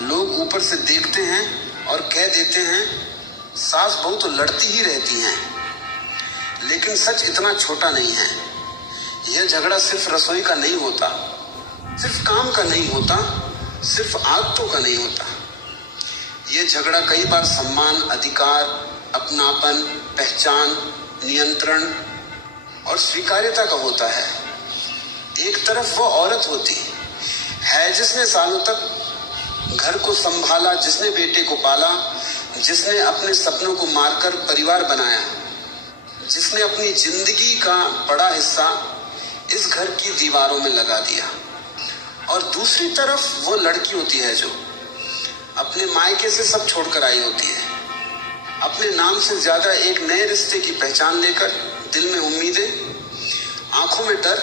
लोग ऊपर से देखते हैं और कह देते हैं सास बहू तो लड़ती ही रहती हैं, लेकिन सच इतना छोटा नहीं है। यह झगड़ा सिर्फ रसोई का नहीं होता, सिर्फ काम का नहीं होता, सिर्फ आदतों का नहीं होता। यह झगड़ा कई बार सम्मान, अधिकार, अपनापन, पहचान, नियंत्रण और स्वीकार्यता का होता है। एक तरफ वो औरत होती है जिसने सालों तक घर को संभाला, जिसने बेटे को पाला, जिसने अपने सपनों को मारकर परिवार बनाया, जिसने अपनी जिंदगी का बड़ा हिस्सा इस घर की दीवारों में लगा दिया। और दूसरी तरफ वो लड़की होती है जो अपने मायके से सब छोड़कर आई होती है, अपने नाम से ज्यादा एक नए रिश्ते की पहचान लेकर, दिल में उम्मीदें, आंखों में डर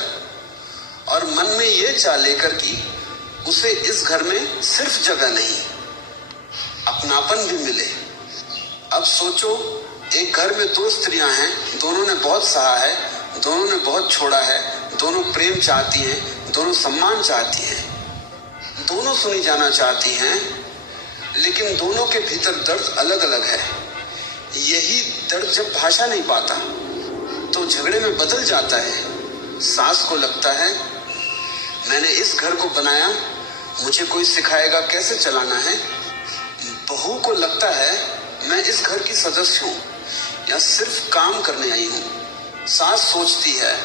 और मन में ये चाह लेकर कि उसे इस घर में सिर्फ जगह नहीं, अपनापन भी मिले। अब सोचो, एक घर में दो स्त्रियां हैं, दोनों ने बहुत सहा है, दोनों ने बहुत छोड़ा है, दोनों प्रेम चाहती हैं, दोनों सम्मान चाहती हैं, दोनों सुनी जाना चाहती हैं, लेकिन दोनों के भीतर दर्द अलग अलग है। यही दर्द जब भाषा नहीं पाता तो झगड़े में बदल जाता है। सास को लगता है मैंने इस घर को बनाया, मुझे कोई सिखाएगा कैसे चलाना है। बहू को लगता है मैं इस घर की सदस्य हूँ या सिर्फ काम करने आई हूँ। सास सोचती है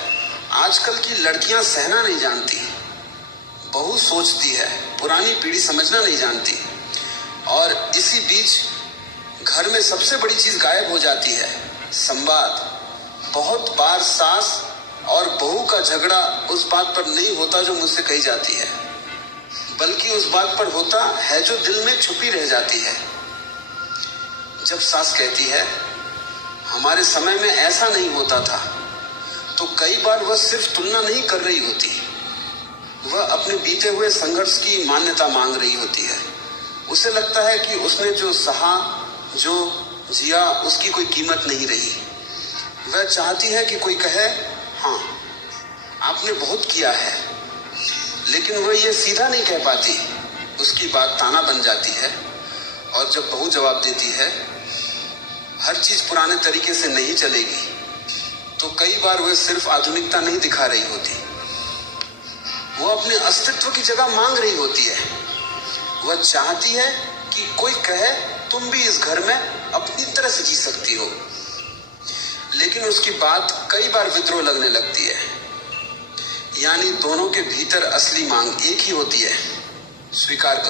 आजकल की लड़कियां सहना नहीं जानती। बहू सोचती है पुरानी पीढ़ी समझना नहीं जानती। और इसी बीच घर में सबसे बड़ी चीज गायब हो जाती है, संवाद। बहुत बार सास और बहू का झगड़ा उस बात पर नहीं होता जो मुझसे कही जाती है, बल्कि उस बात पर होता है जो दिल में छुपी रह जाती है। जब सास कहती है हमारे समय में ऐसा नहीं होता था, तो कई बार वह सिर्फ तुलना नहीं कर रही होती, वह अपने बीते हुए संघर्ष की मान्यता मांग रही होती है। उसे लगता है कि उसने जो सहा, जो जिया, उसकी कोई कीमत नहीं रही। वह चाहती है कि कोई कहे हाँ आपने बहुत किया है, लेकिन वह ये सीधा नहीं कह पाती। उसकी बात ताना बन जाती है। और जब बहू जवाब देती है हर चीज पुराने तरीके से नहीं चलेगी, तो कई बार वह सिर्फ आधुनिकता नहीं दिखा रही होती, वो अपने अस्तित्व की जगह मांग रही होती है। वह चाहती है कि कोई कहे तुम भी इस घर में अपनी तरह से जी सकती हो, लेकिन उसकी बात कई बार विद्रोह लगने लगती है। यानी दोनों के भीतर असली मांग एक ही होती है, स्वीकार करो।